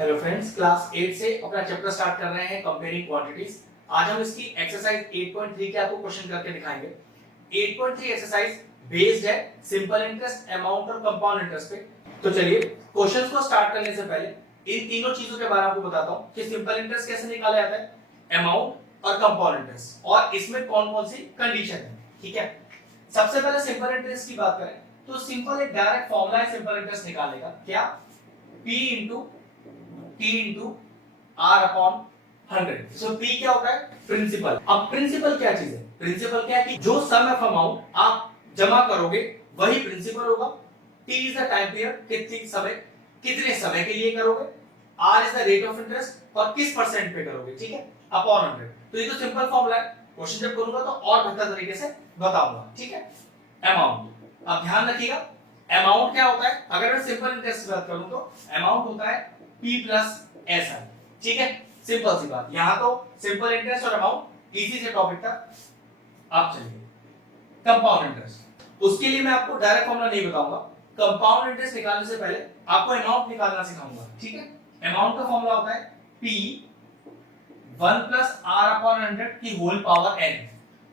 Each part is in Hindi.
हेलो फ्रेंड्स, क्लास 8 से अपना चैप्टर स्टार्ट कर रहे हैं कंपेयरिंग क्वांटिटीज। आज हम इसकी एक्सरसाइज 8.3 के आपको क्वेश्चन करके दिखाएंगे। 8.3 एक्सरसाइज बेस्ड है सिंपल इंटरेस्ट, अमाउंट और कंपाउंड इंटरेस्ट पे। तो चलिए क्वेश्चंस को स्टार्ट करने से पहले इन तीनों चीजों के बारे में आपको बताता हूं कि सिंपल इंटरेस्ट कैसे निकाला जाता है, अमाउंट और कंपाउंड इंटरेस्ट, और इसमें कौन-कौन सी कंडीशन है। ठीक है, सबसे पहले सिंपल इंटरेस्ट की बात करें तो सिंपल एक डायरेक्ट फॉर्मूला है सिंपल इंटरेस्ट निकालने का। क्या? P into T into R upon 100। सो P क्या होता है? प्रिंसिपल। अब प्रिंसिपल क्या चीज है? प्रिंसिपल क्या है कि जो सम ऑफ अमाउंट आप जमा करोगे वही प्रिंसिपल होगा। T is the time period, कितने समय के लिए करोगे। R is the rate of interest, और किस परसेंट पे करोगे। ठीक है, अपॉन 100। तो ये तो सिंपल फॉर्मूला है। क्वेश्चन जब करूंगा तो और बेहतर तरीके से बताऊंगा। ठीक है, अमाउंट अब ध्यान रखिएगा, अमाउंट क्या होता है। अगर मैं सिंपल इंटरेस्ट की बात करूं तो अमाउंट होता है P प्लस SI। ठीक है, सिंपल सी बात। यहां तो सिंपल इंटरेस्ट और अमाउंट इजी से टॉपिक था। अब चलिए कंपाउंड इंटरेस्ट, उसके लिए मैं आपको डायरेक्ट फॉर्मूला नहीं बताऊंगा। कंपाउंड इंटरेस्ट निकालने से पहले आपको अमाउंट निकालना सिखाऊंगा। ठीक है, अमाउंट का फॉर्मूला होता है P 1 प्लस R अपॉन 100 की होल पावर n,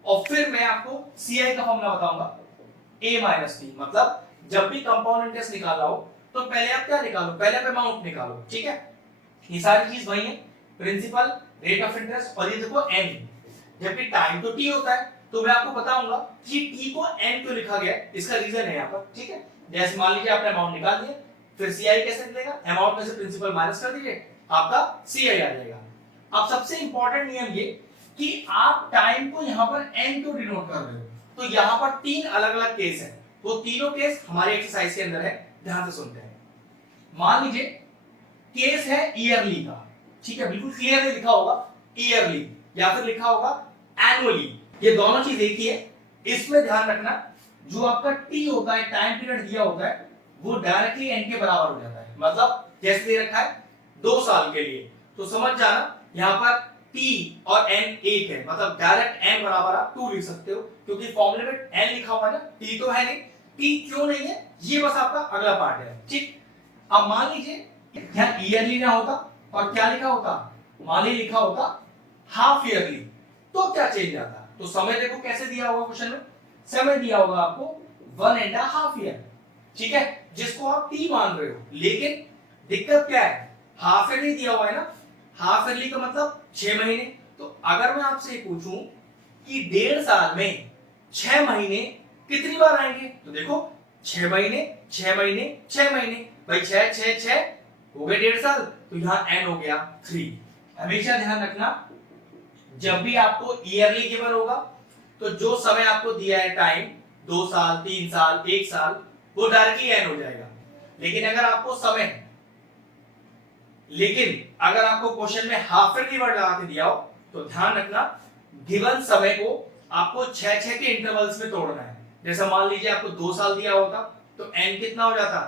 और फिर मैं आपको CI का फॉर्मूला बताऊंगा A माइनस T। मतलब जब भी कंपाउंड इंटरेस्ट निकालना हो तो पहले आप क्या निकालो, पहले आप अमाउंट निकालो। ठीक है, ये सारी चीज वही है, प्रिंसिपल, रेट ऑफ इंटरेस्ट, और ये देखो n। जबकि टाइम तो t होता है, तो मैं आपको बताऊंगा कि t को n क्यों लिखा गया है, इसका रीजन है यहाँ पर। ठीक है, जैसे मान लीजिए आपने अमाउंट निकाल दिया, फिर CI कैसे निकलेगा, अमाउंट में से प्रिंसिपल माइनस कर दीजिए, आपका CI आ जाएगा। अब सबसे इंपॉर्टेंट नियम ये कि आप टाइम को यहाँ पर n क्यों डिनोट कर रहे हो। तो यहाँ पर तीन अलग अलग केस है, वो तीनों केस हमारे एक्सरसाइज के अंदर है, ध्यान से सुनते हैं। मान लीजिए केस है ईयरली का। ठीक है, बिल्कुल क्लियरली लिखा होगा ईयरली, या फिर लिखा होगा एनुअली, ये दोनों चीज एक ही है। इसमें ध्यान रखना, जो आपका टी होता है, टाइम पीरियड दिया होता है, वो डायरेक्टली एन के बराबर हो जाता है। मतलब जैसे दे रखा है 2 साल के लिए, तो समझ जाना यहाँ पर टी और एन एक है, मतलब डायरेक्ट एन बराबर आप 2 लिख सकते हो, क्योंकि फॉर्मूले में एन लिखा हुआ है ना, टी तो है नहीं। टी क्यों नहीं है, ये बस आपका अगला पार्ट है। ठीक, अब मान लीजिए यहाँ ईयरली ना होता और क्या लिखा होता, मान लीजिए लिखा होता हाफ ईयरली, तो क्या चेंज आता। तो समय देखो कैसे दिया होगा क्वेश्चन में, समय दिया होगा आपको 1.5 ईयर। ठीक है, जिसको आप टी मान रहे हो, लेकिन दिक्कत क्या है, हाफ ईयरली दिया हुआ है ना, हाफ ईयरली का मतलब 6 महीने। तो अगर मैं आपसे पूछूं कि 1.5 साल में 6 महीने कितनी बार आएंगे, तो देखो 6 महीने 6 महीने 6 महीने, भाई 6 6 6 हो गए 1.5 साल, तो यहाँ n हो गया 3। हमेशा ध्यान रखना, जब भी आपको ईयरली गिवन होगा तो जो समय आपको दिया है टाइम, 2 साल 3 साल 1 साल, वो डायरेक्टली n हो जाएगा। लेकिन अगर आपको क्वेश्चन में हाफ ईयरली वर्ड लगा के दिया हो, तो ध्यान रखना गिवन समय को आपको 6 के इंटरवल्स में तोड़ना है। जैसे मान लीजिए आपको 2 साल दिया होता, तो n कितना हो जाता,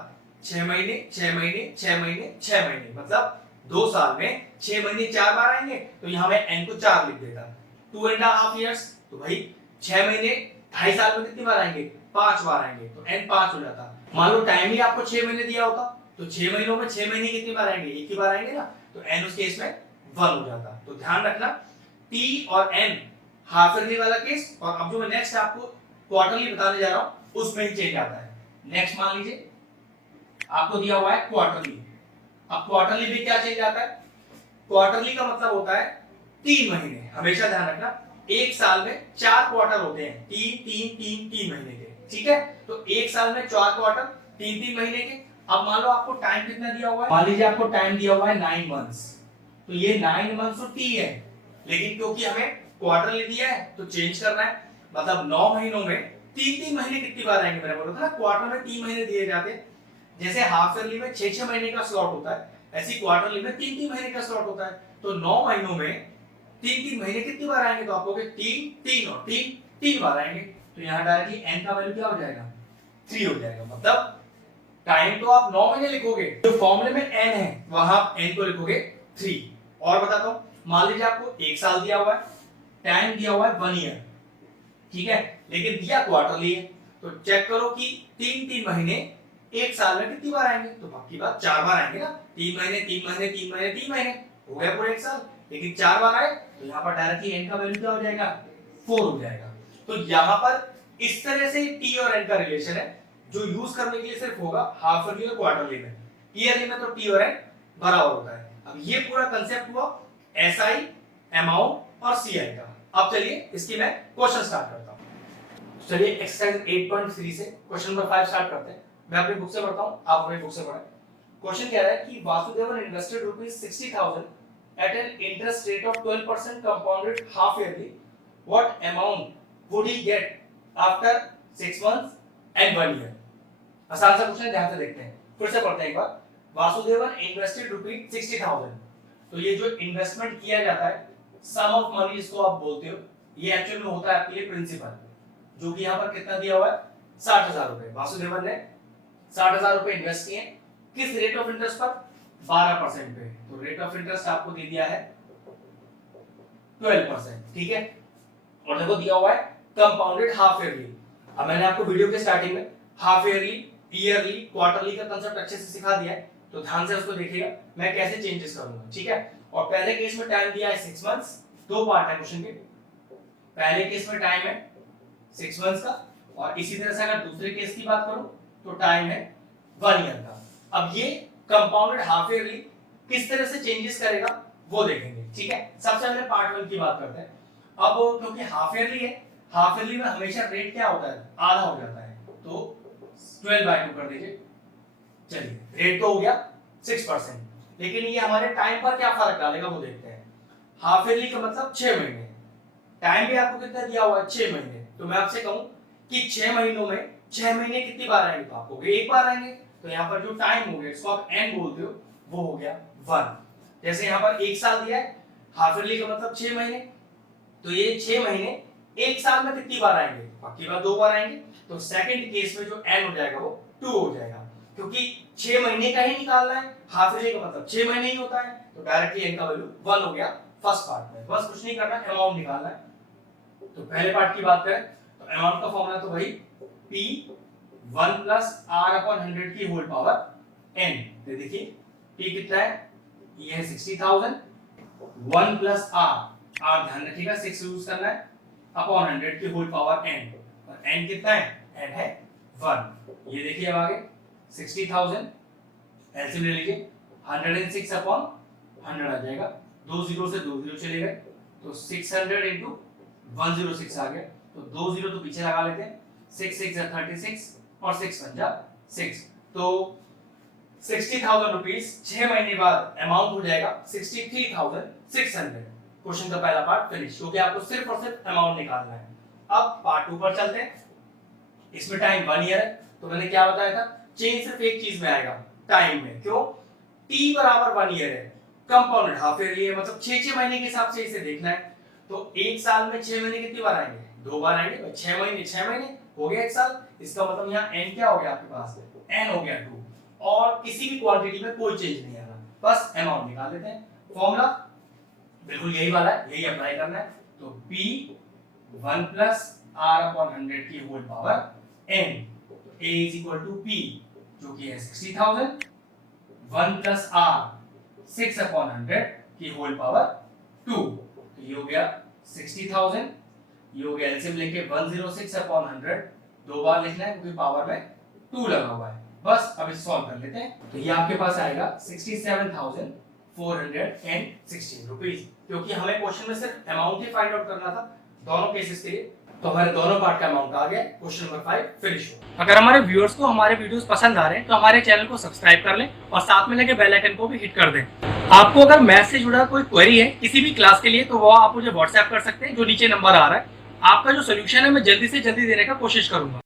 6 महीने 6 महीने 6 महीने 6 महीने, मतलब 2 साल में 6 महीने 4 बार आएंगे, तो यहां मैं n को 4 लिख देता। 2.5 इयर्स, तो भाई 6 महीने 2.5 साल में कितनी बार आएंगे, 5 बार आएंगे, तो n 5 हो जाता। मान लो टाइम ही आपको 6 महीने दिया होता, तो 6 महीनों में 6 महीने कितनी बार आएंगे, एक ही बार आएंगे ना, तो n उस केस में 1 हो जाता। तो ध्यान रखना t और n हाफ ईयरली वाला केस, और अब जो मैं नेक्स्ट आपको क्वार्टरली बताने जा रहा हूं उसमें ही चेंज आता है। नेक्स्ट मान लीजिए आपको दिया हुआ है क्वार्टरली। अब क्वार्टरली भी क्या चेंज आता है, क्वार्टरली का मतलब होता है 3 महीने। हमेशा ध्यान रखना, एक साल में 4 क्वार्टर होते हैं, 3 महीने के। ठीक है, तो एक साल में 4 क्वार्टर 3 महीने के। अब मान लो आपको टाइम कितना दिया हुआ है, मान लीजिए आपको टाइम दिया हुआ है 9 मंथ्स, तो ये 9 मंथ्स तो टी है, लेकिन क्योंकि हमें क्वार्टरली दिया है तो चेंज करना है। मतलब 9 महीनों में 3 महीने कितनी बार आएंगे, मैंने बोला था ना क्वार्टर में 3 महीने दिए जाते हैं। जैसे हाफ ईयरली में 6 महीने का स्लॉट होता है, ऐसी क्वार्टरली में 3 महीने का स्लॉट होता है। तो 9 महीनों में 3 महीने कितनी बार आएंगे, तो आपको 3 और 3 बार आएंगे। तो यहाँ डायरेक्टली n का वैल्यू क्या हो जाएगा, 3 हो जाएगा। मतलब टाइम तो आप 9 महीने लिखोगे, जो फॉर्मूले में n है वहां आप n को लिखोगे 3। और बताता हूं, मान लीजिए आपको 1 साल दिया हुआ है, टाइम दिया हुआ है 1 ईयर, ठीक है, लेकिन दिया क्वार्टरली है, तो चेक करो कि 3 महीने एक साल में कितनी बार आएंगे? तो पक्की बात 4 बार आएंगे ना, 3 महीने 3 महीने 3 महीने 3 महीने, हो गया पूरा एक साल। लेकिन 4 बार आए तो यहाँ पर डायरेक्टली एन का वैल्यू क्या हो जाएगा? 4 हो जाएगा। तो यहाँ पर इस तरह से टी और एन का रिलेशन है जो यूज करने के लिए सिर्फ होगा हाफ ईयरली और क्वार्टरली में। ईयरली में तो टी और एन बराबर होता है। अब ये पूरा कंसेप्ट हुआ एसआई, अमाउंट और सीआई का। अब चलिए इसकी मैं क्वेश्चन स्टार्ट करता हूं। चलिए एक्सरसाइज 8.3 से क्वेश्चन नंबर 5 स्टार्ट करते हैं। मैं अपनी बुक से पढ़ता हूं, आप अपनी बुक से पढ़ें। क्वेश्चन कह रहा है कि Vasudevan invested ₹60,000 at an interest rate of 12% compounded half yearly. What amount would he get after 6 months and 1 year? आसान सा क्वेश्चन, ध्यान से देखते हैं। फिर से पढ़ते हैं एक बार। वासुदेवन इन्वेस्टेड ₹60,000। तो ये जो इन्वेस्टमेंट किया जाता है, सम ऑफ मनी इसको आप बोलते हो, ये एक्चुअल में होता है आपके लिए प्रिंसिपल, जो कि यहाँ पर कितना दिया हुआ है? 60,000 रुपए। वासुदेवन ने 60,000 रुपए इन्वेस्ट किए, किस रेट ऑफ इंटरेस्ट पर? 12% पे। तो रेट ऑफ इंटरेस्ट आपको दे दिया है 12%, ठीक है। और देखो दिया हुआ है कंपाउंडेड हाफ ईयरली। अब मैंने आपको वीडियो के स्टार्टिंग में हाफ ईयरली, ईयरली, क्वार्टरली का कांसेप्ट अच्छे से सिखा दिया है, तो ध्यान से उसको देखिएगा मैं कैसे चेंजेस करूंगा, ठीक है। और पहले केस में टाइम दिया है 6 मंथ्स, दो पार्ट है क्वेश्चन के। पहले केस में टाइम है 6 मंथ्स का, और इसी तरह से अगर दूसरे केस की बात करूं तो टाइम है 1 ईयर का। अब ये कंपाउंडेड हाफ ईयरली किस तरह से चेंजेस करेगा वो देखेंगे, ठीक है। सबसे पहले पार्ट 1 की बात करते हैं। अब क्योंकि हाफ ईयरली है, हाफ ईयरली में हमेशा रेट क्या होता है? आधा हो जाता है, तो 12/2 कर दीजिए। चलिए रेट तो हो गया 6%, लेकिन ये हमारे टाइम पर क्या फर्क डालेगा वो देखते हैं। हाफ ईयरली का मतलब 6 महीने, टाइम भी आपको कितना दिया हुआ है? 6 महीने। तो मैं आपसे कहूं कि 6 महीनों में 6 महीने कितनी बार आएंगे? तो आपको एक बार आएंगे। तो यहाँ पर जो टाइम हो गया, इसको आप n बोलते हो, वो हो गया 1। जैसे यहाँ पर एक साल दिया है, हाफ ईयरली का मतलब 6 महीने, तो ये 6 महीने एक साल में कितनी बार आएंगे? बाकी बार 2 बार आएंगे। तो सेकंड केस में जो n हो जाएगा वो 2 हो जाएगा, क्योंकि 6 महीने का ही निकालना है, हाफ ईयरली का मतलब 6 महीने ही होता है, तो डायरेक्टली n का वैल्यू 1 हो गया फर्स्ट पार्ट में। बस कुछ नहीं करना, अमाउंट निकालना है। तो पहले पार्ट की बात करें तो अमाउंट का फॉर्मूला तो वही P 1 + R/100 की होल पावर n। तो देखिए P कितना है? ये है 60,000, 1 + R ध्यान रखिएगा 6 यूज करना है, अपॉन 100 की होल पावर n। और n कितना है? n है 1। ये देखिए अब आगे 60,000 एलसीएम ले लीजिए, 106 अपॉन 100 आ जाएगा, 2 0 से 2 0 चले गए, तो 600 × 106 आ गया। तो 2 0 तो पीछे लगा लेते हैं, 6 6 = 36 और 6 × 6। तो 60,000 रुपीस 6 महीने बाद अमाउंट हो जाएगा 63,600। क्वेश्चन का पहला पार्ट फिनिश, क्योंकि आपको सिर्फ और सिर्फ अमाउंट निकालना है। अब पार्ट 2 पर चलते हैं। इसमें टाइम 1 ईयर है, तो मैंने क्या बताया था? चेंज सिर्फ एक चीज में आएगा, टाइम में। क्यों? t बराबर 1 ईयर है, कंपाउंडेड हाफ ईयरली है, मतलब 6 महीने के हिसाब से इसे देखना है। तो एक साल में 6 महीने कितनी बार आएंगे? 2 बार आएंगे। 6 महीने 6 महीने हो गया एक साल। इसका मतलब यहाँ n क्या हो गया आपके पास? n हो गया 2। और किसी भी क्वांटिटी में कोई चेंज नहीं आना, बस अमाउंट निकाल लेते हैं। फॉर्मूला बिल्कुल यही वाला है, यही अप्लाई करना है। तो P 1 + R/100 की whole power n। A = P जो कि है 60,000, 1 + R 6/100 की होल पावर 2। तो ये हो गया 60,000, ये हो गया एलसीएम लेके 106/100, 2 बार लिखना है क्योंकि पावर में 2 लगा हुआ है। बस अब इसे सॉल्व कर लेते हैं। तो ये आपके पास आएगा 67,416 रुपीस, क्योंकि हमें क्वेश्चन में सिर्फ अमाउंट ही फाइंड आउट करना था दोनों केसेस के लिए। तो हमारे दोनों पार्ट का अमाउंट आ गया। क्वेश्चन नंबर 5 फिनिश हो। अगर हमारे व्यूअर्स को हमारे वीडियोस पसंद आ रहे हैं तो हमारे चैनल को सब्सक्राइब कर लें और साथ में लगे बेल आइकन को भी हिट कर दें। आपको अगर मैथ से जुड़ा कोई क्वेरी है किसी भी क्लास के लिए, तो वो आप मुझे व्हाट्सएप कर सकते हैं, जो नीचे नंबर आ रहा है। आपका जो सोल्यूशन है मैं जल्दी से जल्दी देने का कोशिश करूंगा।